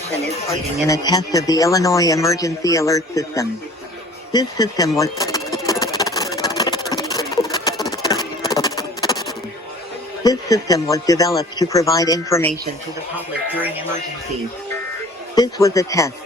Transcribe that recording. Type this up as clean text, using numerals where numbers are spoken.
station is participating in a test of the Illinois Emergency Alert System. This system was developed to provide information to the public during emergencies. This was a test.